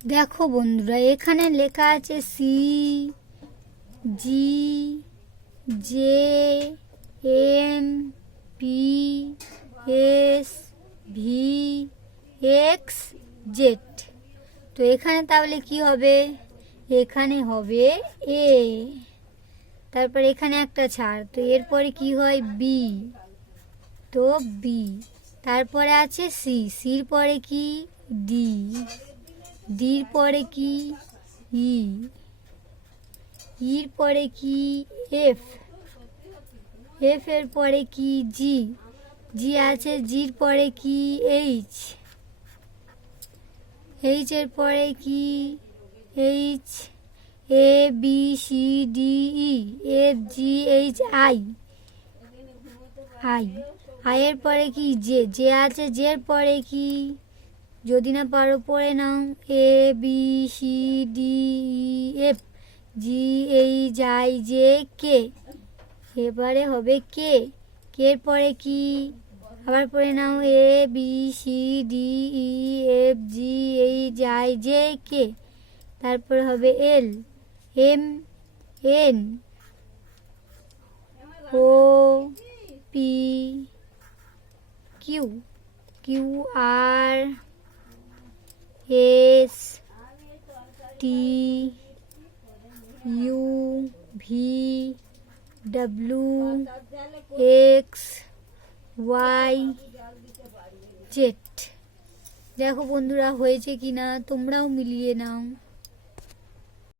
দেখো বন্ধুরা, এখানে লেখা আছে C, G, J, M, P, S, V, X, Z. তো এখানে তাহলে কি হবে? এখানে হবে এ। তারপর এখানে একটা ছাড়, তো এরপরে কি হয়? বি। তো বি। তারপরে আছে সি, সির পরে কি? ডি, ডির পরে কি? ই, ইর পরে কি? এফ, এফ এর পরে কি? জি, জি আছে, জির পরে কি? এইচ, এইচ এর পরে কি? H, A B C D E, F G H I, I, আয়ের পরে কি? জে, জে আছে, জের পরে কি? যদি না পারো পড়ে নাও, A B C D E F G H I J K. এবারে হবে কে, কের পরে কি? আবার পড়ে নাও, A B C D E F G H I J K. তারপরে হবে L, M, N, O, P, Q, Q R, S, T, U, V, W, X, Y, Z. দেখো বন্ধুরা, হয়েছে কি না তোমরাও মিলিয়ে নাও।